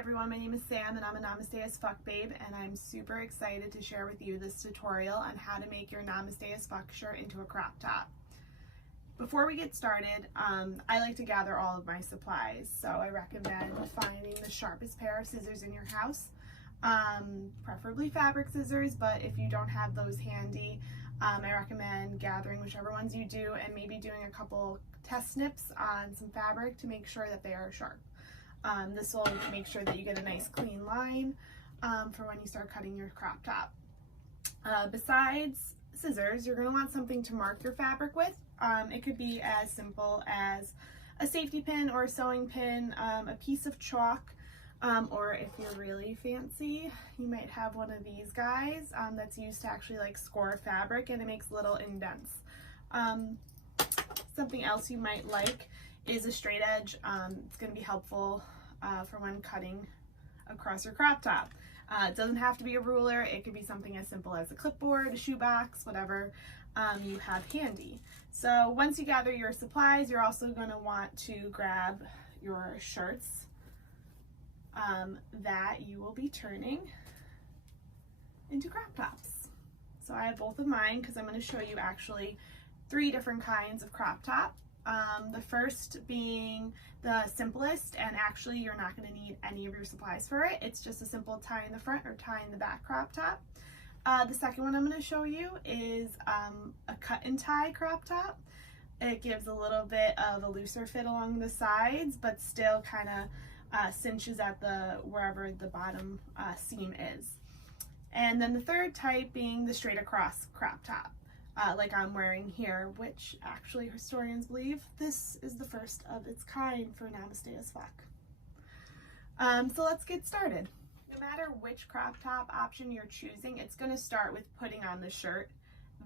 everyone, my name is Sam and I'm a Namaste As Fuck babe, and I'm super excited to share with you this tutorial on how to make your Namaste As Fuck shirt into a crop top. Before we get started, I like to gather all of my supplies, so I recommend finding the sharpest pair of scissors in your house, preferably fabric scissors, but if you don't have those handy, I recommend gathering whichever ones you do and maybe doing a couple test snips on some fabric to make sure that they are sharp. This will make sure that you get a nice clean line for when you start cutting your crop top. Besides scissors, you're going to want something to mark your fabric with. It could be as simple as a safety pin or a sewing pin, a piece of chalk, or if you're really fancy, you might have one of these guys that's used to actually like score fabric, and it makes little indents. Something else you might like is a straight edge. It's going to be helpful for when cutting across your crop top. It doesn't have to be a ruler. It could be something as simple as a clipboard, a shoebox, whatever you have handy. So once you gather your supplies, you're also going to want to grab your shirts that you will be turning into crop tops. So I have both of mine because I'm going to show you actually 3 different kinds of crop top. The first being the simplest, and actually you're not going to need any of your supplies for it. It's just a simple tie in the front or tie in the back crop top. The second one I'm going to show you is a cut and tie crop top. It gives a little bit of a looser fit along the sides, but still kind of cinches at wherever the bottom seam is. And then the third type being the straight across crop top. Like I'm wearing here, which actually historians believe this is the first of its kind for Namaste As Fuck. So let's get started. No matter which crop top option you're choosing, it's going to start with putting on the shirt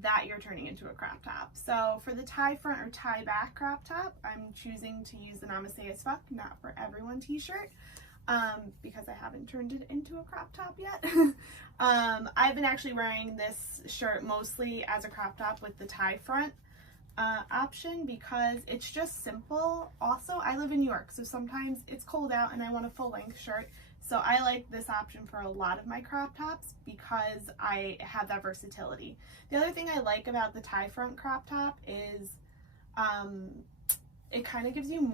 that you're turning into a crop top. So for the tie front or tie back crop top, I'm choosing to use the Namaste As Fuck, not for everyone t-shirt, because I haven't turned it into a crop top yet. I've been actually wearing this shirt mostly as a crop top with the tie front option because it's just simple. Also, I live in New York, so sometimes it's cold out and I want a full length shirt. So I like this option for a lot of my crop tops because I have that versatility. The other thing I like about the tie front crop top is it kind of gives you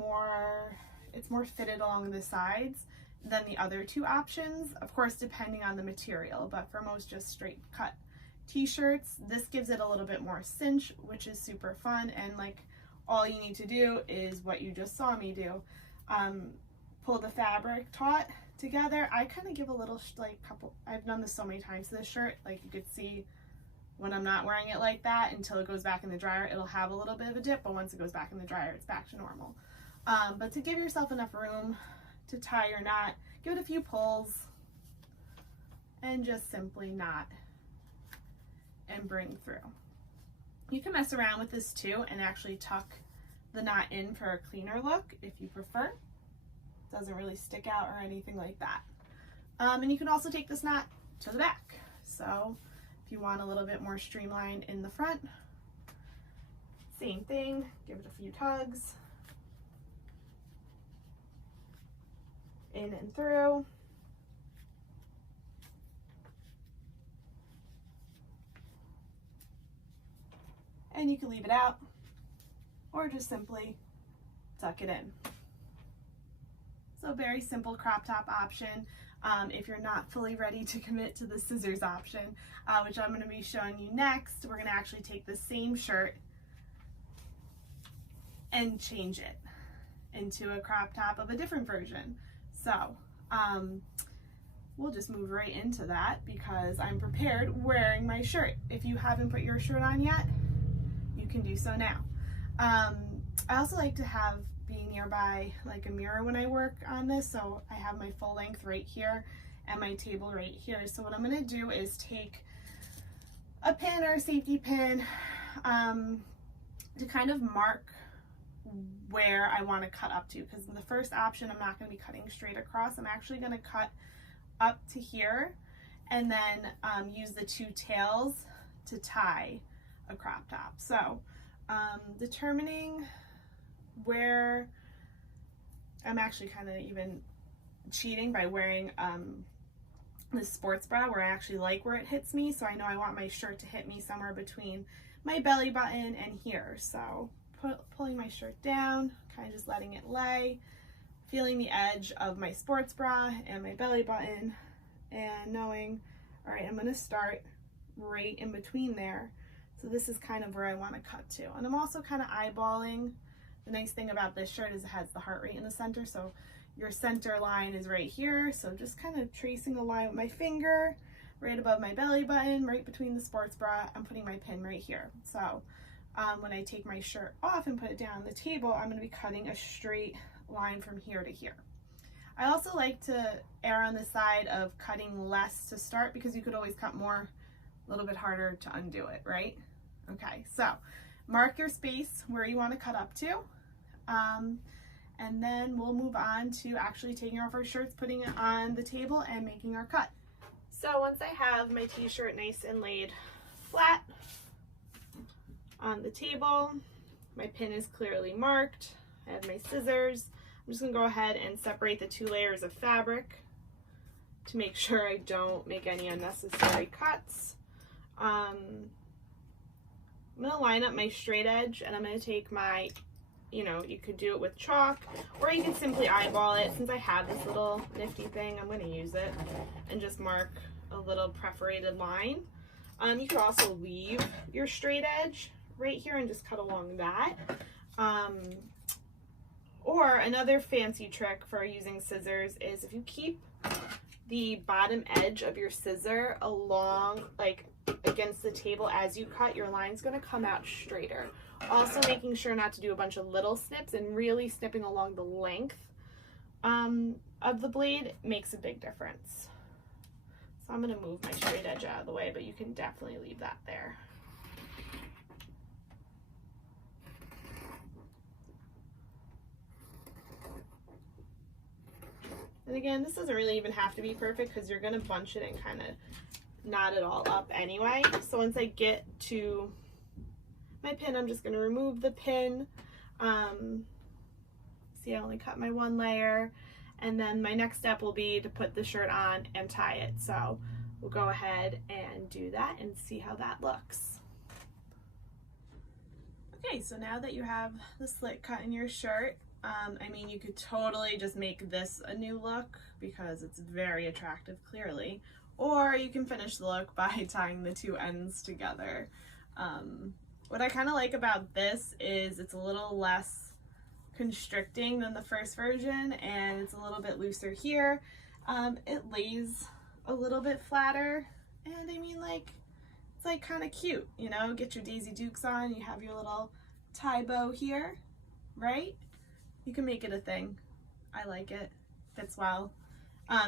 it's more fitted along the sides than the other 2 options, of course depending on the material, but for most just straight cut t-shirts, this gives it a little bit more cinch, which is super fun, and like all you need to do is what you just saw me do. Pull the fabric taut together. I kind of give a little I've done this so many times to this shirt, like you could see when I'm not wearing it like that until it goes back in the dryer, it'll have a little bit of a dip, but once it goes back in the dryer, it's back to normal. But to give yourself enough room to tie your knot, give it a few pulls and just simply knot and bring through. You can mess around with this too and actually tuck the knot in for a cleaner look if you prefer. It doesn't really stick out or anything like that. And you can also take this knot to the back. So if you want a little bit more streamlined in the front, same thing, give it a few tugs. In and through. And you can leave it out or just simply tuck it in. So very simple crop top option. If you're not fully ready to commit to the scissors option, which I'm going to be showing you next, we're going to actually take the same shirt and change it into a crop top of a different version. So we'll just move right into that because I'm prepared wearing my shirt. If you haven't put your shirt on yet, you can do so now. I also like to have being nearby like a mirror when I work on this, so I have my full length right here and my table right here. So what I'm going to do is take a pin or a safety pin to kind of mark where I want to cut up to, because in the first option I'm not going to be cutting straight across. I'm actually going to cut up to here and then use the 2 tails to tie a crop top. So determining where I'm actually kind of even cheating by wearing this sports bra where I actually like where it hits me, so I know I want my shirt to hit me somewhere between my belly button and here. So pulling my shirt down, kind of just letting it lay, feeling the edge of my sports bra and my belly button, and knowing, all right, I'm going to start right in between there. So this is kind of where I want to cut to. And I'm also kind of eyeballing. The nice thing about this shirt is it has the heart rate in the center, so your center line is right here. So just kind of tracing a line with my finger right above my belly button, right between the sports bra. I'm putting my pin right here. So when I take my shirt off and put it down on the table, I'm going to be cutting a straight line from here to here. I also like to err on the side of cutting less to start, because you could always cut more, a little bit harder to undo it, right? Okay, so mark your space where you want to cut up to, and then we'll move on to actually taking off our shirts, putting it on the table, and making our cut. So once I have my t-shirt nice and laid flat on the table, my pin is clearly marked, I have my scissors. I'm just going to go ahead and separate the 2 layers of fabric to make sure I don't make any unnecessary cuts. I'm going to line up my straight edge, and I'm going to take my, you could do it with chalk, or you can simply eyeball it. Since I have this little nifty thing, I'm going to use it and just mark a little perforated line. You could also leave your straight edge right here and just cut along that. Or another fancy trick for using scissors is if you keep the bottom edge of your scissor along, like against the table as you cut, your line's going to come out straighter. Also making sure not to do a bunch of little snips and really snipping along the length of the blade makes a big difference. So I'm going to move my straight edge out of the way, but you can definitely leave that there. And again, this doesn't really even have to be perfect, because you're going to bunch it and kind of knot it all up anyway. So once I get to my pin, I'm just going to remove the pin. See, I only cut my 1 layer. And then my next step will be to put the shirt on and tie it. So we'll go ahead and do that and see how that looks. Okay, so now that you have the slit cut in your shirt, I mean, you could totally just make this a new look because it's very attractive, clearly. Or you can finish the look by tying the 2 ends together. What I kind of like about this is it's a little less constricting than the first version, and it's a little bit looser here. It lays a little bit flatter, and I mean, like, it's like kind of cute, get your Daisy Dukes on, you have your little tie bow here, right? You can make it a thing. I like it, fits well.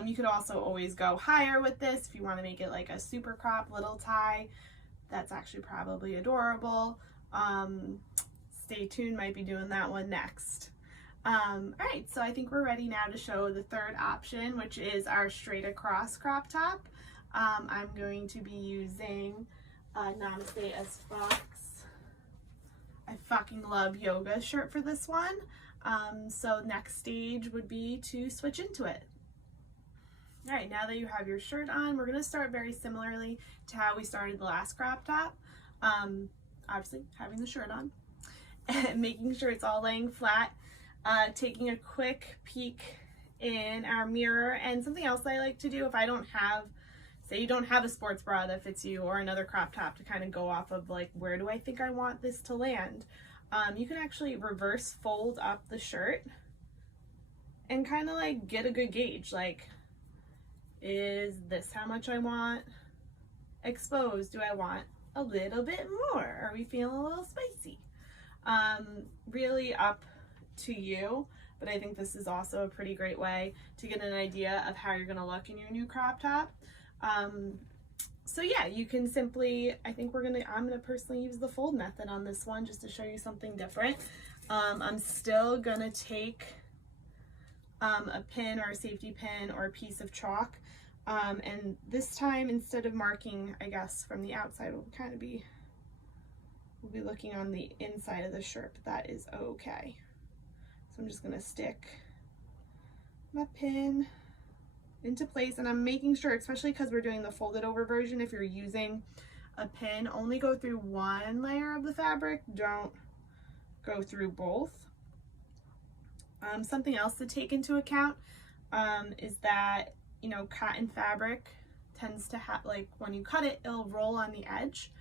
You could also always go higher with this if you want to make it like a super crop little tie. That's actually probably adorable. Stay tuned, might be doing that one next. All right, so I think we're ready now to show the third option, which is our straight across crop top. I'm going to be using Namaste As Fuck. I fucking love yoga shirt for this one. So next stage would be to switch into it. All right, now that you have your shirt on, we're gonna start very similarly to how we started the last crop top. Obviously having the shirt on and making sure it's all laying flat, taking a quick peek in our mirror. And something else I like to do if I don't have, say you don't have a sports bra that fits you or another crop top to kind of go off of, like, where do I think I want this to land? You can actually reverse fold up the shirt and kind of like get a good gauge, like, is this how much I want exposed? Do I want a little bit more? Are we feeling a little spicy? Really up to you, but I think this is also a pretty great way to get an idea of how you're gonna look in your new crop top. So yeah, you can simply, I'm gonna personally use the fold method on this one just to show you something different. I'm still gonna take a pin or a safety pin or a piece of chalk, and this time, instead of marking, I guess, from the outside, we'll be looking on the inside of the shirt, but that is okay. So I'm just gonna stick my pin into place, and I'm making sure, especially because we're doing the folded over version, if you're using a pin, only go through one layer of the fabric, don't go through both. Something else to take into account is that, you know, cotton fabric tends to have, like, when you cut it, it'll roll on the edge.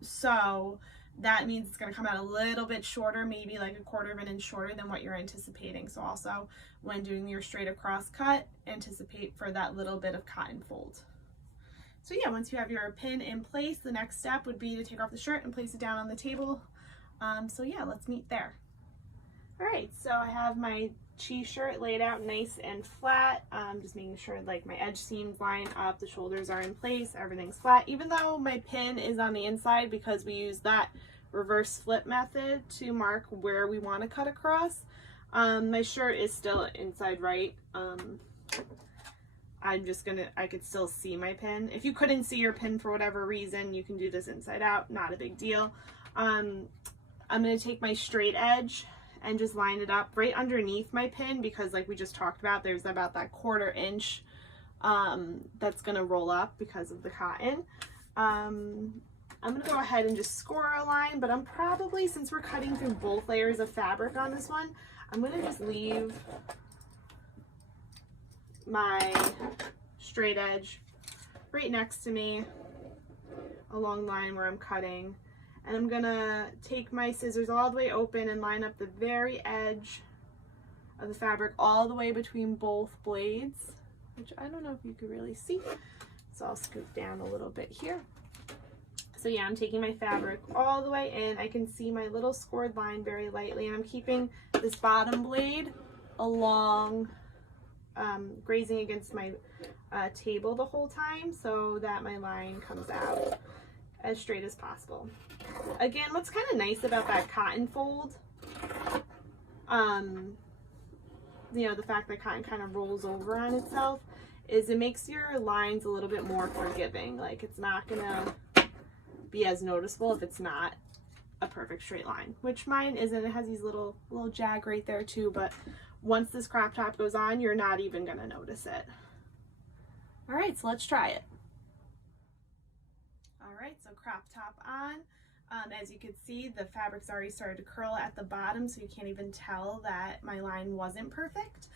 So that means it's going to come out a little bit shorter, maybe like 1/4 of an inch shorter than what you're anticipating. So also when doing your straight across cut, anticipate for that little bit of cotton fold. So yeah, once you have your pin in place, the next step would be to take off the shirt and place it down on the table. So yeah, let's meet there. All right, so I have my cheese shirt laid out nice and flat. Just making sure like my edge seams line up, the shoulders are in place, everything's flat, even though my pin is on the inside because we use that reverse flip method to mark where we want to cut across. My shirt is still inside right. I could still see my pin. If you couldn't see your pin for whatever reason, you can do this inside out, not a big deal. I'm gonna take my straight edge and just line it up right underneath my pin, because like we just talked about, there's about that 1/4 inch that's gonna roll up because of the cotton. I'm gonna go ahead and just score a line, but I'm probably, since we're cutting through both layers of fabric on this one, I'm gonna just leave my straight edge right next to me along the line where I'm cutting. And I'm gonna take my scissors all the way open and line up the very edge of the fabric all the way between both blades, which I don't know if you can really see. So I'll scoot down a little bit here. So yeah, I'm taking my fabric all the way in. I can see my little scored line very lightly, and I'm keeping this bottom blade along, grazing against my table the whole time so that my line comes out as straight as possible. Again, what's kind of nice about that cotton fold, you know, the fact that cotton kind of rolls over on itself, is it makes your lines a little bit more forgiving. Like, it's not gonna be as noticeable if it's not a perfect straight line, which mine isn't. It has these little jag right there too, but once this crop top goes on, you're not even gonna notice it. All right, so let's try it. All right, so crop top on. As you can see, the fabric's already started to curl at the bottom, so you can't even tell that my line wasn't perfect.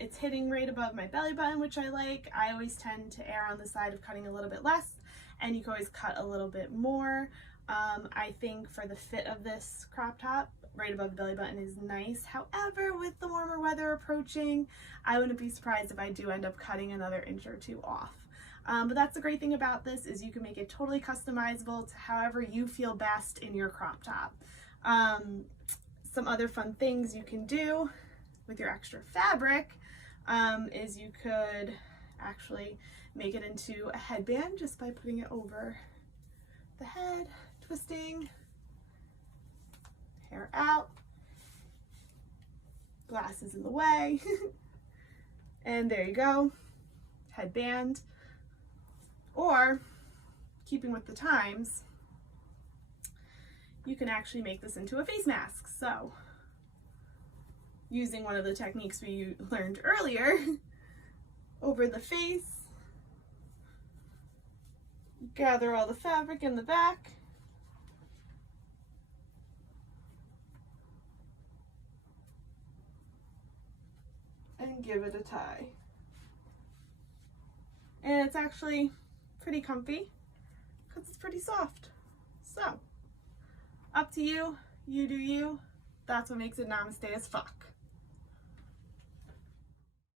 It's hitting right above my belly button, which I like. I always tend to err on the side of cutting a little bit less, and you can always cut a little bit more. I think for the fit of this crop top, right above the belly button is nice. However, with the warmer weather approaching, I wouldn't be surprised if I do end up cutting another inch or two off. But that's the great thing about this, is you can make it totally customizable to however you feel best in your crop top. Some other fun things you can do with your extra fabric is you could actually make it into a headband just by putting it over the head, twisting, hair out, glasses in the way, and there you go, headband. Or, keeping with the times, you can actually make this into a face mask. So, using one of the techniques we learned earlier, over the face, gather all the fabric in the back, and give it a tie. And it's actually pretty comfy because it's pretty soft. So, up to you, you do you. That's what makes it Namaste as fuck.